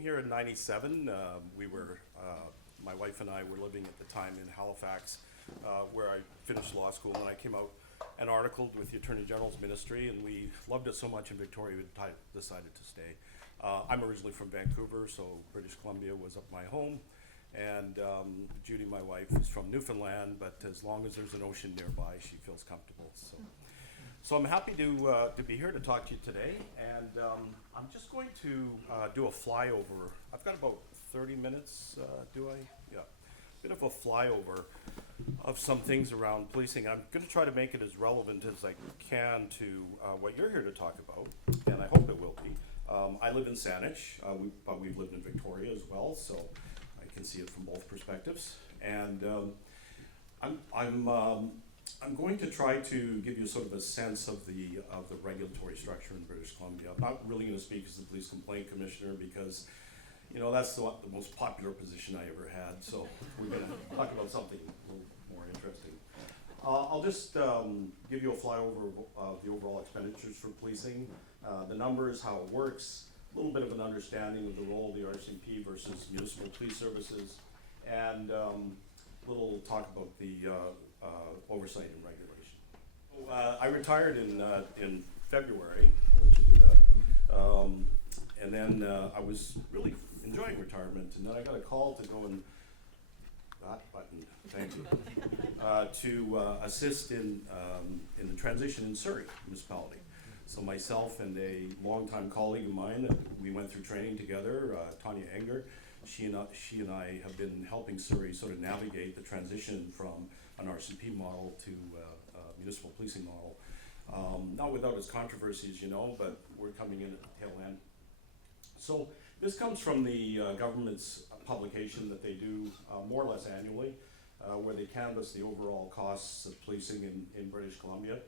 came here in '97. My wife and I were living at the time in Halifax, where I finished law school, and I came out and articled with the Attorney General's ministry, and we loved it so much in Victoria we decided to stay. I'm originally from Vancouver, so British Columbia was up my home, and Judy, my wife, is from Newfoundland, but as long as there's an ocean nearby, she feels comfortable. So I'm happy to be here to talk to you today, and I'm just going to do a flyover. I've got about 30 minutes, do I? Yeah, bit of a flyover of some things around policing. I'm going to try to make it as relevant as I can to what you're here to talk about, and I hope it will be. I live in Saanich, but we've lived in Victoria as well, so I can see it from both perspectives. And I'm going to try to give you sort of a sense of the regulatory structure in British Columbia. I'm not really going to speak as the police complaint commissioner because, you know, that's the most popular position I ever had. So we're going to talk about something a little more interesting. I'll just give you a flyover of the overall expenditures for policing, the numbers, how it works, a little bit of an understanding of the role of the RCMP versus municipal police services, and a little talk about the oversight and regulation. I retired in February. I'll let you do that. And then I was really enjoying retirement, and then I got a call to go and that button. Thank you. To assist in the transition in Surrey municipality. So myself and a longtime colleague of mine, we went through training together, Tanya Enger. She and I have been helping Surrey sort of navigate the transition from an RCMP model to a municipal policing model. Not without its controversies, you know, but we're coming in at the tail end. So this comes from the government's publication that they do more or less annually, where they canvass the overall costs of policing in British Columbia.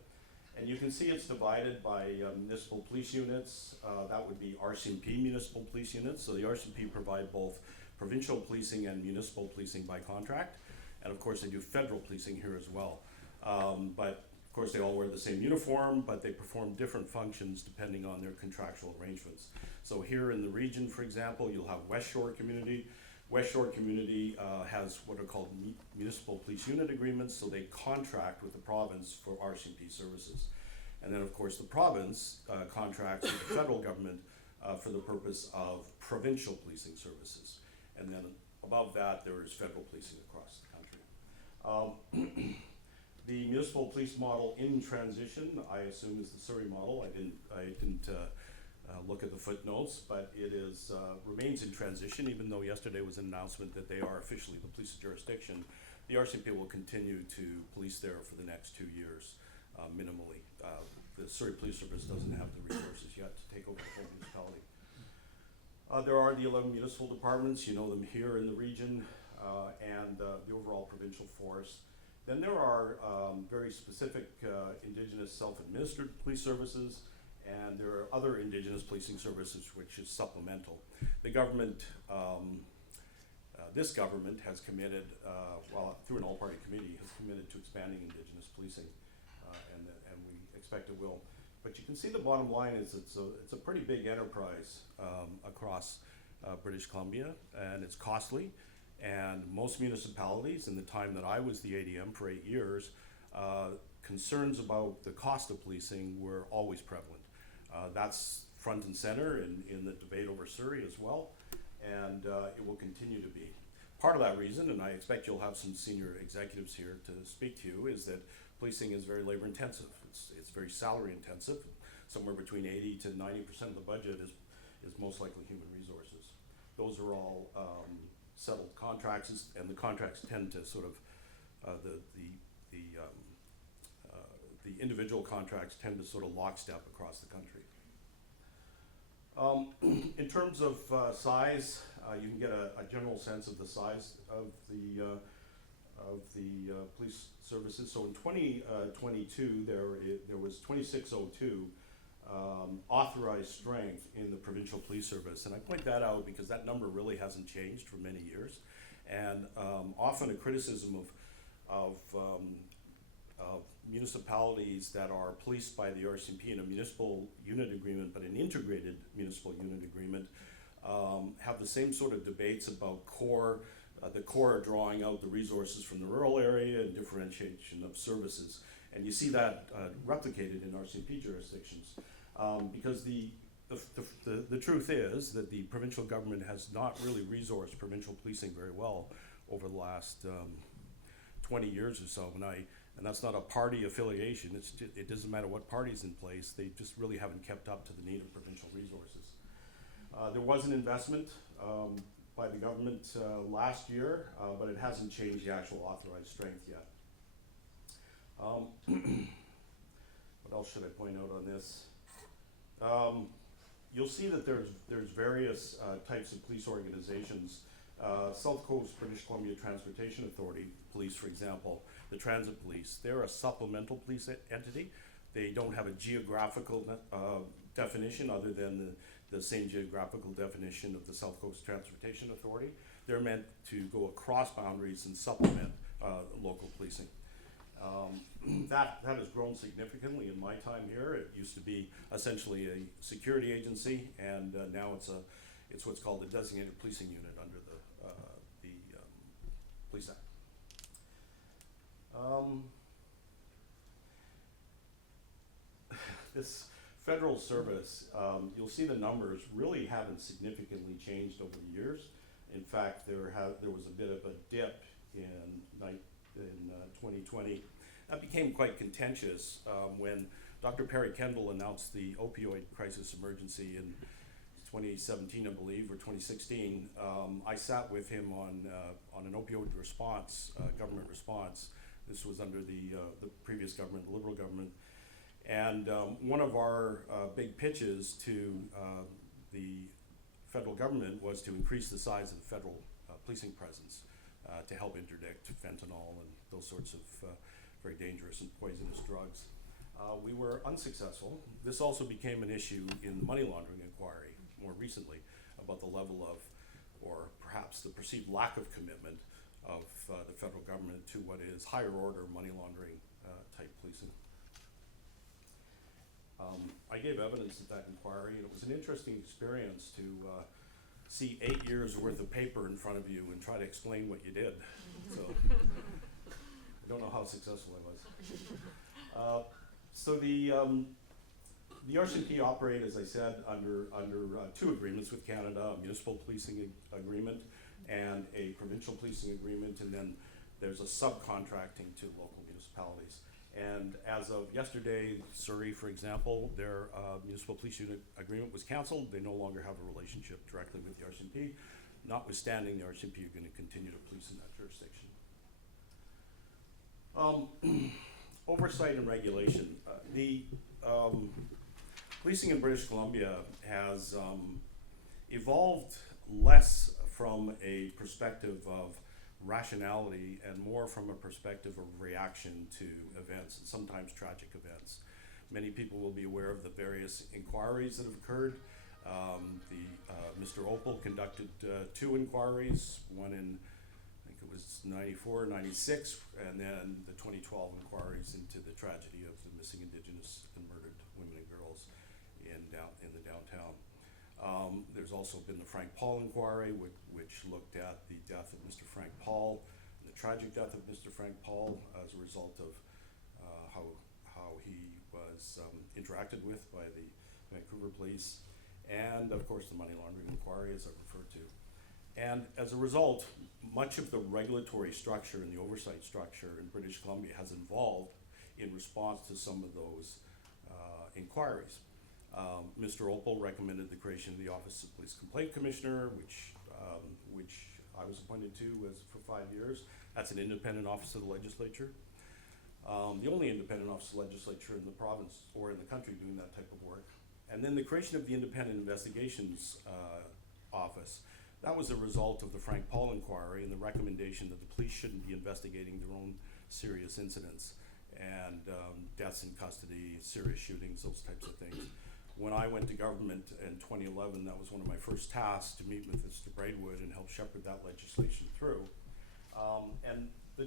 And you can see it's divided by municipal police units. That would be RCMP municipal police units. So the RCMP provide both provincial policing and municipal policing by contract. And of course they do federal policing here as well. But of course they all wear the same uniform, but they perform different functions depending on their contractual arrangements. So here in the region, for example, you'll have West Shore Community. West Shore Community has what are called municipal police unit agreements, so they contract with the province for RCMP services. And then of course the province contracts with the federal government for the purpose of provincial policing services. And then above that there is federal policing across the country. The municipal police model in transition, I assume, is the Surrey model. I didn't look at the footnotes, but it is remains in transition, even though yesterday was an announcement that they are officially the police jurisdiction. The RCMP will continue to police there for the next 2 years, minimally. The Surrey Police Service doesn't have the resources yet to take over the whole municipality. There are the 11 municipal departments, you know them here in the region, and the overall provincial force. Then there are very specific Indigenous self-administered police services, and there are other Indigenous policing services which is supplemental. The government, this government has committed, well, through an all-party committee, has committed to expanding Indigenous policing, and we expect it will. But you can see the bottom line is it's a pretty big enterprise across British Columbia, and it's costly. And most municipalities, in the time that I was the ADM for 8 years, concerns about the cost of policing were always prevalent. That's front and center in the debate over Surrey as well, and it will continue to be. Part of that reason, and I expect you'll have some senior executives here to speak to you, is that policing is very labor intensive. It's very salary intensive. Somewhere between 80 to 90% of the budget is most likely human resources. Those are all settled contracts, and the contracts tend to sort of the individual contracts tend to sort of lockstep across the country. In terms of size, you can get a general sense of the size of the police services. So in 2022, there was 2602 authorized strength in the provincial police service, and I point that out because that number really hasn't changed for many years, and often a criticism of municipalities that are policed by the RCMP in a municipal unit agreement, but an integrated municipal unit agreement, have the same sort of debates about the core drawing out the resources from the rural area and differentiation of services. And you see that replicated in RCMP jurisdictions. Because the truth is that the provincial government has not really resourced provincial policing very well over the last 20 years or so. And that's not a party affiliation. It doesn't matter what party's in place. They just really haven't kept up to the need of provincial resources. There was an investment by the government last year, but it hasn't changed the actual authorized strength yet. What else should I point out on this? You'll see that there's various types of police organizations. South Coast British Columbia Transportation Authority Police, for example, the Transit Police, they're a supplemental police entity. They don't have a geographical definition other than the same geographical definition of the South Coast Transportation Authority. They're meant to go across boundaries and supplement local policing. That has grown significantly in my time here. It used to be essentially a security agency, and now it's what's called a designated policing unit under the Police Act. This federal service, you'll see the numbers really haven't significantly changed over the years. In fact, there was a bit of a dip in 2020. That became quite contentious when Dr. Perry Kendall announced the opioid crisis emergency in 2017, I believe, or 2016. I sat with him on an opioid response, government response. This was under the previous government, the Liberal government. And one of our big pitches to the federal government was to increase the size of the federal policing presence to help interdict fentanyl and those sorts of very dangerous and poisonous drugs. We were unsuccessful. This also became an issue in the money laundering inquiry more recently about the level of, or perhaps the perceived lack of commitment of the federal government to what is higher order money laundering type policing. I gave evidence at that inquiry, and it was an interesting experience to see 8 years worth of paper in front of you and try to explain what you did. So I don't know how successful I was. So the RCMP operate, as I said, under two agreements with Canada, a municipal policing agreement and a provincial policing agreement, and then there's a subcontracting to local municipalities. And as of yesterday, Surrey, for example, their municipal police unit agreement was canceled. They no longer have a relationship directly with the RCMP. Notwithstanding, the RCMP are going to continue to police in that jurisdiction. Oversight and regulation. The policing in British Columbia has evolved less from a perspective of rationality and more from a perspective of reaction to events, and sometimes tragic events. Many people will be aware of the various inquiries that have occurred. Mr. Opal conducted 2 inquiries, one in, I think it was 94, 96, and then the 2012 inquiries into the tragedy of the missing Indigenous and murdered women and girls in the downtown. There's also been the Frank Paul inquiry, which looked at the death of Mr. Frank Paul, and the tragic death of Mr. Frank Paul as a result of how he was interacted with by the Vancouver police, and of course the money laundering inquiry, as I referred to. And as a result, much of the regulatory structure and the oversight structure in British Columbia has evolved in response to some of those inquiries. Mr. Opal recommended the creation of the Office of Police Complaint Commissioner, which I was appointed to for 5 years. That's an independent office of the legislature. The only independent office of the legislature in the province or in the country doing that type of work. And then the creation of the Independent Investigations Office. That was a result of the Frank Paul inquiry and the recommendation that the police shouldn't be investigating their own serious incidents and deaths in custody, serious shootings, those types of things. When I went to government in 2011, that was one of my first tasks, to meet with Mr. Braidwood and help shepherd that legislation through. And the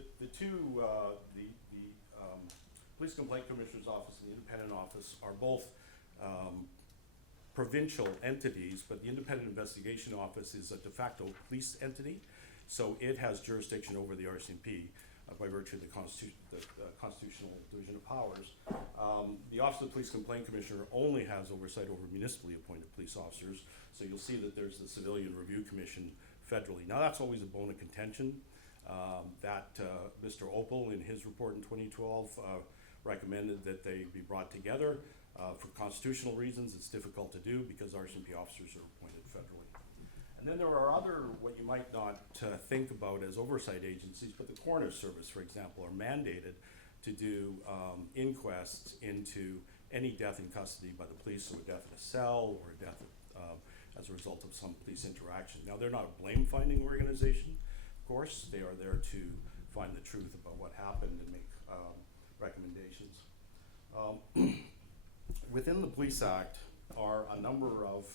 Police Complaint Commissioner's Office and the Independent Office are both provincial entities, but the Independent Investigation Office is a de facto police entity, so it has jurisdiction over the RCMP by virtue of the constitutional division of powers. The Office of the Police Complaint Commissioner only has oversight over municipally appointed police officers, so you'll see that there's the Civilian Review Commission federally. Now that's always a bone of contention. Mr. Opal, in his report in 2012, recommended that they be brought together. For constitutional reasons, it's difficult to do because RCMP officers are appointed federally. And then there are other, what you might not think about as oversight agencies, but the Coroner's Service, for example, are mandated to do inquests into any death in custody by the police, so a death in a cell or a death as a result of some police interaction. Now, they're not a blame-finding organization, of course. They are there to find the truth about what happened and make recommendations. Within the Police Act are a number of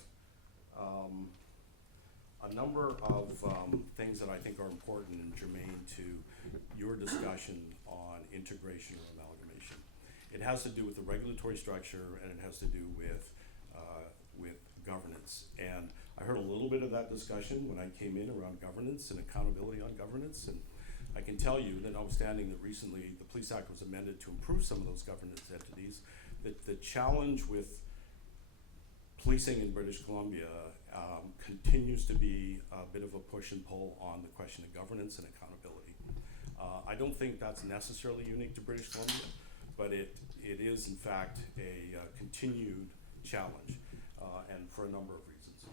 things that I think are important and germane to your discussion on integration or amalgamation. It has to do with the regulatory structure, and it has to do with governance. And I heard a little bit of that discussion when I came in around governance and accountability on governance. And I can tell you that notwithstanding that recently the Police Act was amended to improve some of those governance entities, that the challenge with policing in British Columbia continues to be a bit of a push and pull on the question of governance and accountability. I don't think that's necessarily unique to British Columbia, but it is in fact a continued challenge, and for a number of reasons.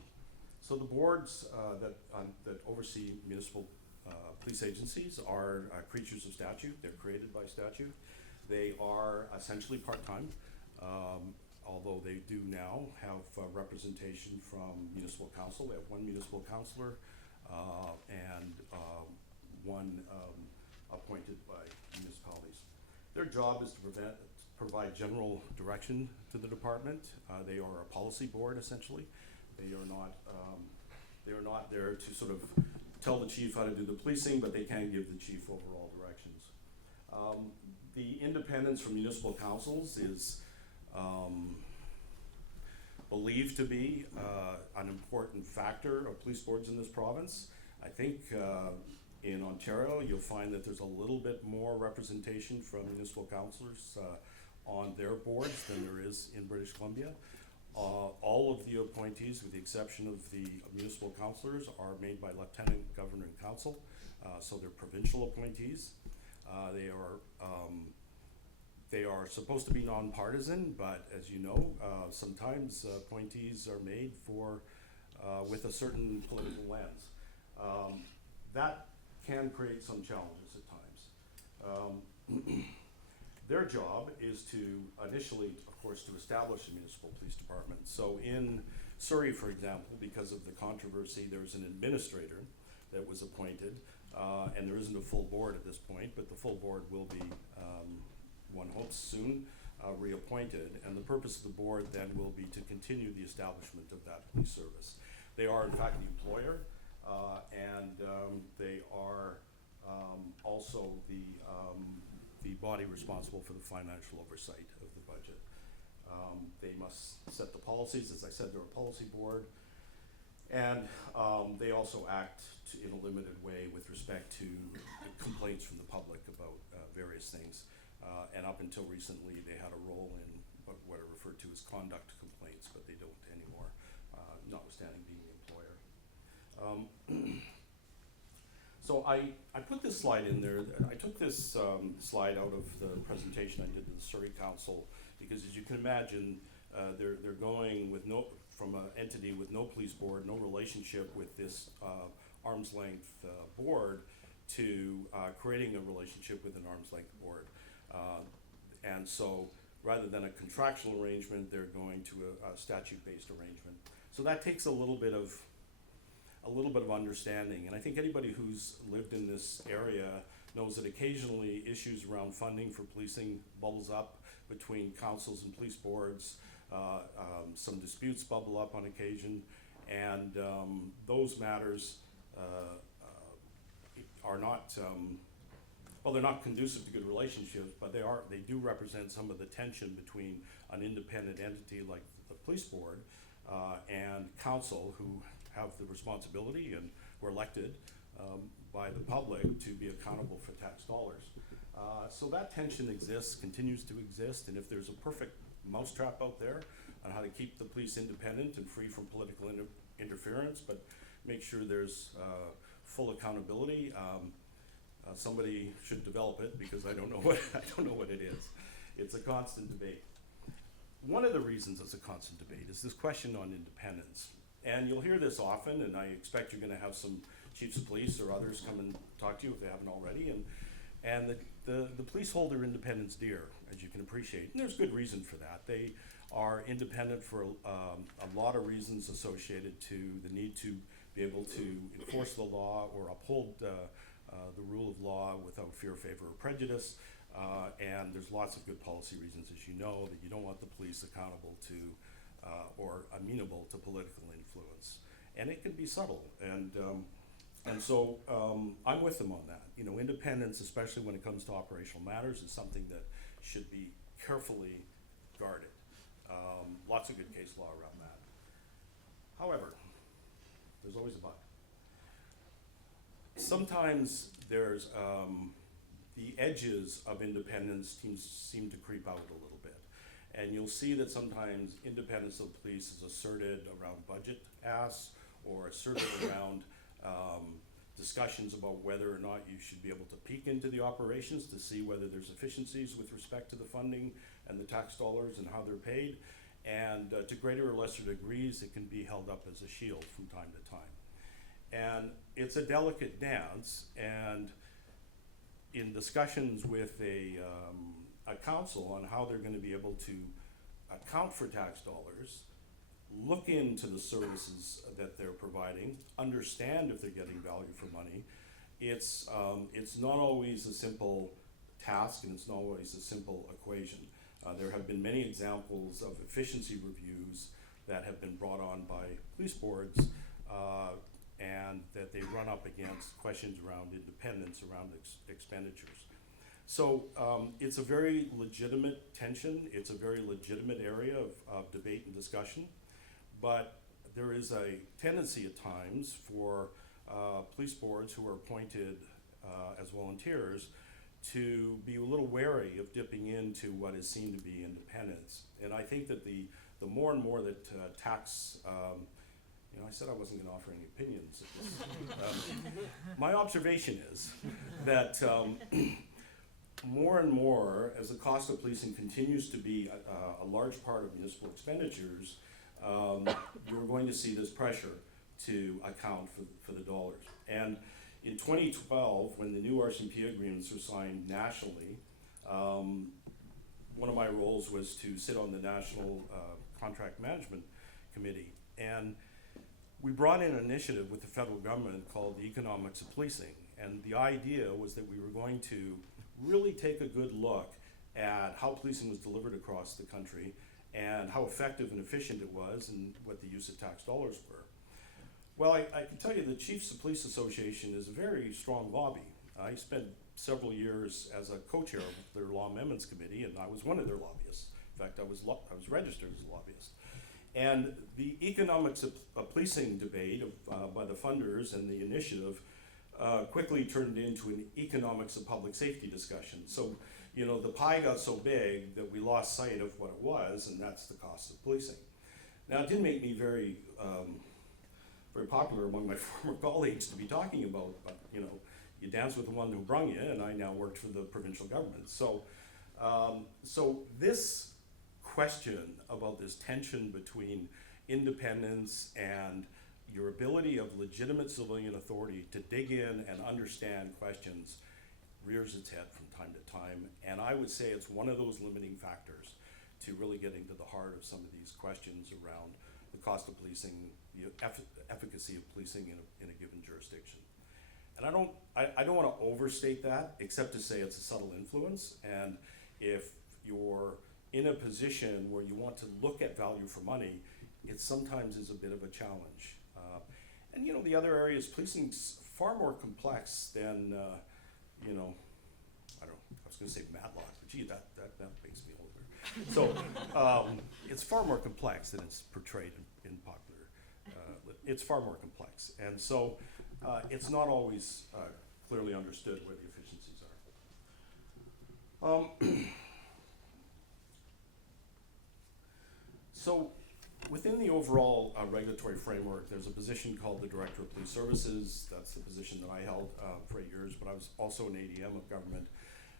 So the boards that oversee municipal police agencies are creatures of statute. They're created by statute. They are essentially part-time, although they do now have representation from municipal council. They have one municipal councillor and one appointed by municipalities. Their job is to provide general direction to the department. They are a policy board, essentially. They are not there to sort of tell the chief how to do the policing, but they can give the chief overall directions. The independence from municipal councils is believed to be an important factor of police boards in this province. I think in Ontario, you'll find that there's a little bit more representation from municipal councillors on their boards than there is in British Columbia. All of the appointees, with the exception of the municipal councillors, are made by Lieutenant Governor and Council, so they're provincial appointees. They are supposed to be nonpartisan, but as you know, sometimes appointees are made for with a certain political lens. That can create some challenges at times. Their job is to initially, of course, to establish a municipal police department. So in Surrey, for example, because of the controversy, there's an administrator that was appointed, and there isn't a full board at this point, but the full board will be, one hopes soon, reappointed. And the purpose of the board then will be to continue the establishment of that police service. They are, in fact, the employer, and they are also the body responsible for the financial oversight of the budget. They must set the policies. As I said, they're a policy board. And they also act in a limited way with respect to complaints from the public about various things. And up until recently, they had a role in what are referred to as conduct complaints, but they don't anymore, notwithstanding being the employer. So I put this slide in there. I took this slide out of the presentation I did to the Surrey Council because, as you can imagine, they're going with from an entity with no police board, no relationship with this arm's length board, to creating a relationship with an arm's length board. And so rather than a contractual arrangement, they're going to a statute-based arrangement. So that takes a little bit of understanding. And I think anybody who's lived in this area knows that occasionally issues around funding for policing bubbles up between councils and police boards. Some disputes bubble up on occasion, and those matters are not, well, they're not conducive to good relationships, but they do represent some of the tension between an independent entity like the police board and council, who have the responsibility and were elected by the public to be accountable for tax dollars. So that tension exists, continues to exist, and if there's a perfect mousetrap out there on how to keep the police independent and free from political interference, but make sure there's full accountability, somebody should develop it, because I don't know what it is. It's a constant debate. One of the reasons it's a constant debate is this question on independence. And you'll hear this often, and I expect you're gonna have some chiefs of police or others come and talk to you if they haven't already. And the police hold their independence dear, as you can appreciate. And there's good reason for that. They are independent for a lot of reasons associated to the need to be able to enforce the law or uphold the rule of law without fear, favor, or prejudice. And there's lots of good policy reasons, as you know, that you don't want the police accountable to or amenable to political influence. And it can be subtle. And so I'm with them on that. You know, independence, especially when it comes to operational matters, is something that should be carefully guarded. Lots of good case law around that. However, there's always a but. Sometimes there's the edges of independence seem to creep out a little bit. And you'll see that sometimes independence of police is asserted around budget asks or asserted around discussions about whether or not you should be able to peek into the operations to see whether there's efficiencies with respect to the funding and the tax dollars and how they're paid. And to greater or lesser degrees, it can be held up as a shield from time to time. And it's a delicate dance, and in discussions with a council on how they're gonna be able to account for tax dollars, look into the services that they're providing, understand if they're getting value for money, it's not always a simple task, and it's not always a simple equation. There have been many examples of efficiency reviews that have been brought on by police boards, and that they run up against questions around independence, around expenditures. So it's a very legitimate tension, it's a very legitimate area of debate and discussion, but there is a tendency at times for police boards who are appointed as volunteers to be a little wary of dipping into what is seen to be independence. And I think that the more and more that tax, you know, I said I wasn't going to offer any opinions. My observation is that more and more, as the cost of policing continues to be a large part of municipal expenditures, you're going to see this pressure to account for the dollars. And in 2012, when the new RCMP agreements were signed nationally, one of my roles was to sit on the National Contract Management Committee. And we brought in an initiative with the federal government called the Economics of Policing. And the idea was that we were going to really take a good look at how policing was delivered across the country and how effective and efficient it was and what the use of tax dollars were. Well, I can tell you the Chiefs of Police Association is a very strong lobby. I spent several years as a co-chair of their Law Amendments Committee, and I was one of their lobbyists. In fact, I was registered as a lobbyist. And the economics of policing debate by the funders and the initiative quickly turned into an economics of public safety discussion. So, you know, the pie got so big that we lost sight of what it was, and that's the cost of policing. Now, it didn't make me very popular among my former colleagues to be talking about, but, you know, you dance with the one who brung you, and I now worked for the provincial government. So, so this question about this tension between independence and your ability of legitimate civilian authority to dig in and understand questions rears its head from time to time. And I would say it's one of those limiting factors to really getting to the heart of some of these questions around the cost of policing, the efficacy of policing in a given jurisdiction. And I don't want to overstate that, except to say it's a subtle influence. And if you're in a position where you want to look at value for money, it sometimes is a bit of a challenge. And you know, the other area is policing's far more complex than, you know, I was going to say Matlock, but gee, that makes me older. So it's far more complex than it's portrayed in popular. It's far more complex, and so it's not always clearly understood where the efficiencies are. So within the overall regulatory framework, there's a position called the Director of Police Services. That's the position that I held for 8 years, but I was also an ADM of government.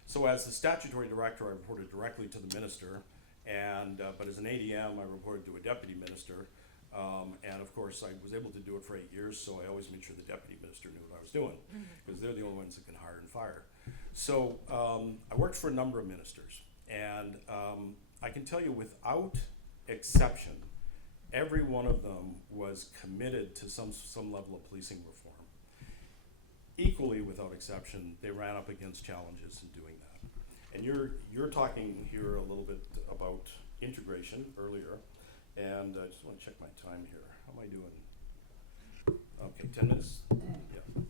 So as the statutory director, I reported directly to the minister, and but as an ADM, I reported to a deputy minister. And of course, I was able to do it for 8 years, so I always made sure the deputy minister knew what I was doing, because they're the only ones that can hire and fire. So I worked for a number of ministers, and I can tell you without exception, every one of them was committed to some level of policing reform. Equally, without exception, they ran up against challenges in doing that. And you're talking here a little bit about integration earlier, and I just want to check my time here. How am I doing? Okay, 10 minutes? Yeah.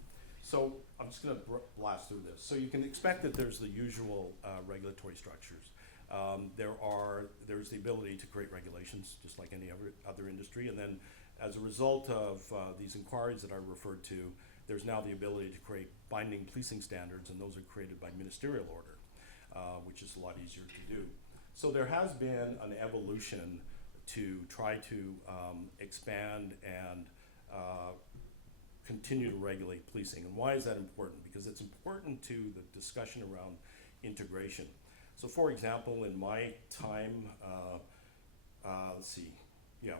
So I'm just going to blast through this. So you can expect that there's the usual regulatory structures. There's the ability to create regulations, just like any other industry, and then as a result of these inquiries that I referred to, there's now the ability to create binding policing standards, and those are created by ministerial order, which is a lot easier to do. So there has been an evolution to try to expand and continue to regulate policing. And why is that important? Because it's important to the discussion around integration. So for example, in my time,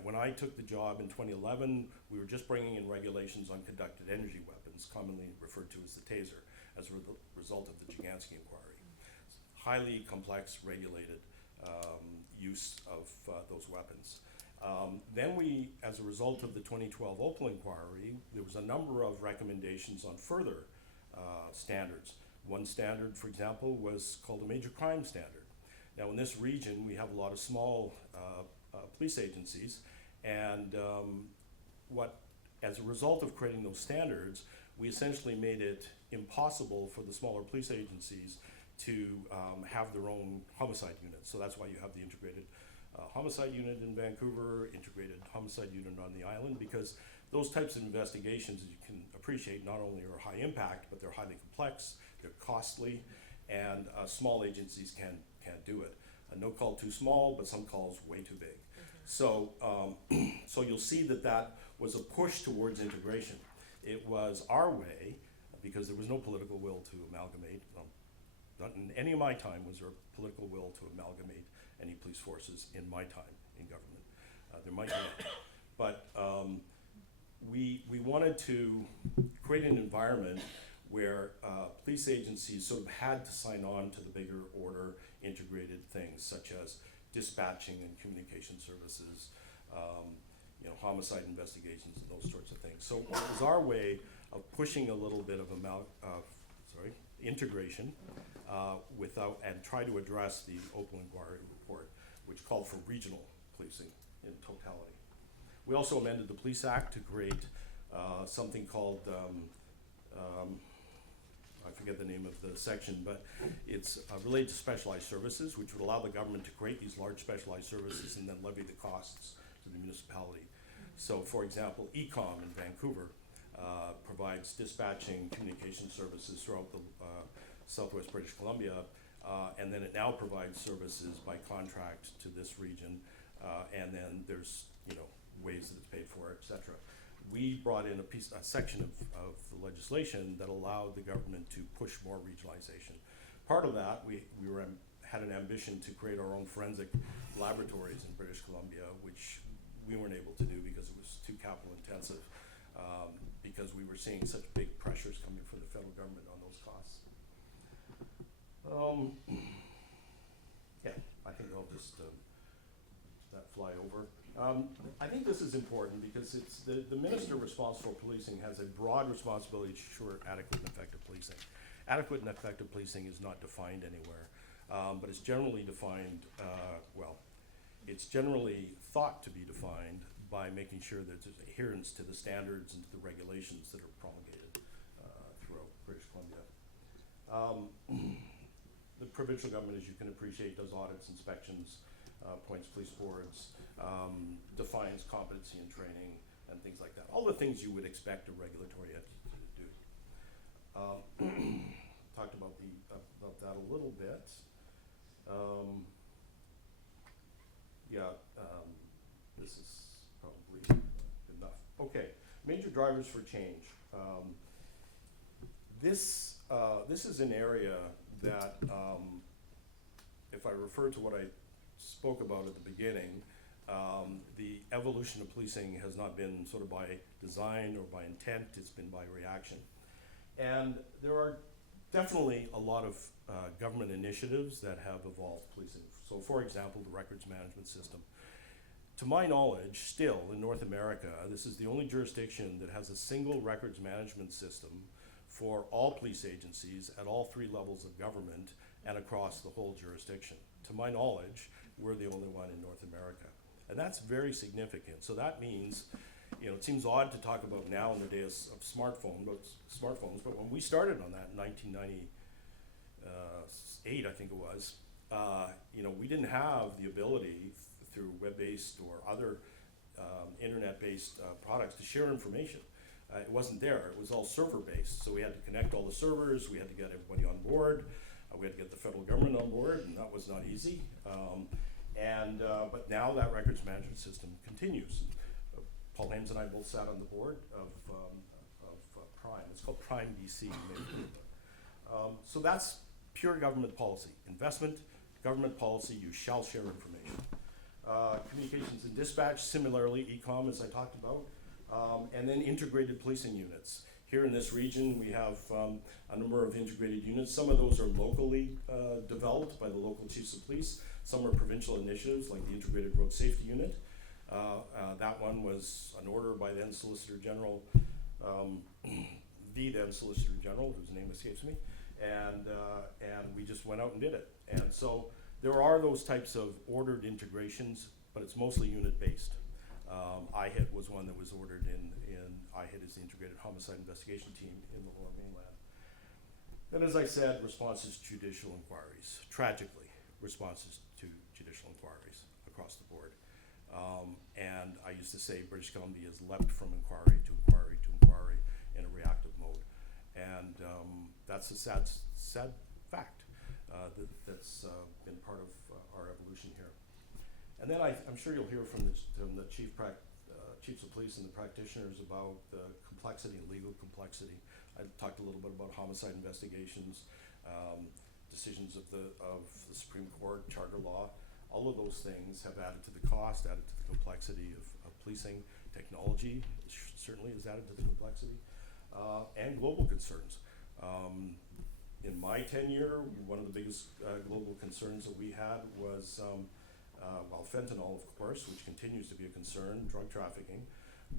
when I took the job in 2011, we were just bringing in regulations on conducted energy weapons, commonly referred to as the taser, as a result of the Giganski inquiry. Highly complex, regulated use of those weapons. Then we, as a result of the 2012 Opal inquiry, there was a number of recommendations on further standards. One standard, for example, was called a major crime standard. Now in this region, we have a lot of small police agencies, and as a result of creating those standards, we essentially made it impossible for the smaller police agencies to have their own homicide units. So that's why you have the integrated homicide unit in Vancouver, integrated homicide unit on the island, because those types of investigations, as you can appreciate, not only are high impact, but they're highly complex, they're costly, and small agencies can't do it. No call too small, but some calls way too big. So, so you'll see that was a push towards integration. It was our way, because there was no political will to amalgamate. Not in any of my time was there a political will to amalgamate any police forces in my time in government. There might be, but we wanted to create an environment where police agencies sort of had to sign on to the bigger order integrated things, such as dispatching and communication services, homicide investigations and those sorts of things. So it was our way of pushing a little bit of integration and try to address the Opal inquiry report, which called for regional policing in totality. We also amended the Police Act to create something called I forget the name of the section, but it's related to specialized services, which would allow the government to create these large specialized services and then levy the costs to the municipality. So for example, ECOM in Vancouver provides dispatching communication services throughout the southwest British Columbia, and then it now provides services by contract to this region, and then there's ways that it's paid for, et cetera. We brought in a section of the legislation that allowed the government to push more regionalization. Part of that, we had an ambition to create our own forensic laboratories in British Columbia, which we weren't able to do because it was too capital intensive, because we were seeing such big pressures coming from the federal government on those costs. Yeah, I think I'll just that fly over. I think this is important because it's the minister responsible for policing has a broad responsibility to ensure adequate and effective policing. Adequate and effective policing is not defined anywhere, but it's generally defined, it's generally thought to be defined by making sure that there's adherence to the standards and to the regulations that are promulgated throughout British Columbia. The provincial government, as you can appreciate, does audits, inspections, appoints police boards, defines competency and training, and things like that. All the things you would expect a regulatory entity to do. Talked about that a little bit. This is probably enough. Okay, major drivers for change. This is an area that, if I refer to what I spoke about at the beginning, the evolution of policing has not been sort of by design or by intent, it's been by reaction. And there are definitely a lot of government initiatives that have evolved policing. So for example, the records management system. To my knowledge, still in North America, this is the only jurisdiction that has a single records management system for all police agencies at all 3 levels of government and across the whole jurisdiction. To my knowledge, we're the only one in North America. And that's very significant. So that means, it seems odd to talk about now in the days of smartphones, but when we started on that in 1998, I think it was, we didn't have the ability through web-based or other internet-based products to share information. It wasn't there, it was all server-based. So we had to connect all the servers, we had to get everybody on board, we had to get the federal government on board, and that was not easy. But now that records management system continues. Paul Hames and I both sat on the board of Prime. It's called Prime BC. So that's pure government policy. Investment, government policy, you shall share information. Communications and dispatch, similarly, e-com, as I talked about. And then integrated policing units. Here in this region, we have a number of integrated units. Some of those are locally developed by the local chiefs of police. Some are provincial initiatives, like the Integrated Road Safety Unit. That one was an order by then Solicitor General, the then Solicitor General, whose name escapes me, and we just went out and did it. And so there are those types of ordered integrations, but it's mostly unit-based. IHIT was one that was ordered in IHIT is the Integrated Homicide Investigation Team in the Lower Mainland. And as I said, responses to judicial inquiries, tragically, responses to judicial inquiries across the board. And I used to say British Columbia has leapt from inquiry to inquiry to inquiry in a reactive mode. And that's a sad fact that's been part of our evolution here. And then I'm sure you'll hear from the chiefs of police and the practitioners about the complexity and legal complexity. I talked a little bit about homicide investigations, decisions of the Supreme Court, charter law. All of those things have added to the cost, added to the complexity of policing. Technology certainly has added to the complexity, and global concerns. In my tenure, one of the biggest global concerns that we had was fentanyl, of course, which continues to be a concern, drug trafficking.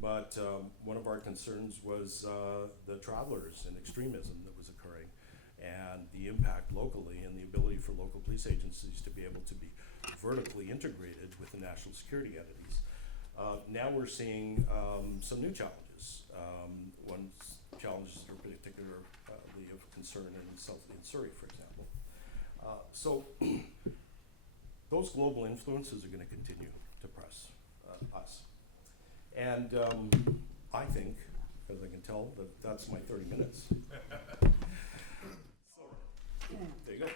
But one of our concerns was the travelers and extremism that was occurring, and the impact locally and the ability for local police agencies to be able to be vertically integrated with the national security entities. Now we're seeing some new challenges. One challenges are particularly of concern in Surrey, for example. So those global influences are going to continue to press us. And I think, as I can tell, that's my 30 minutes. So, there you go.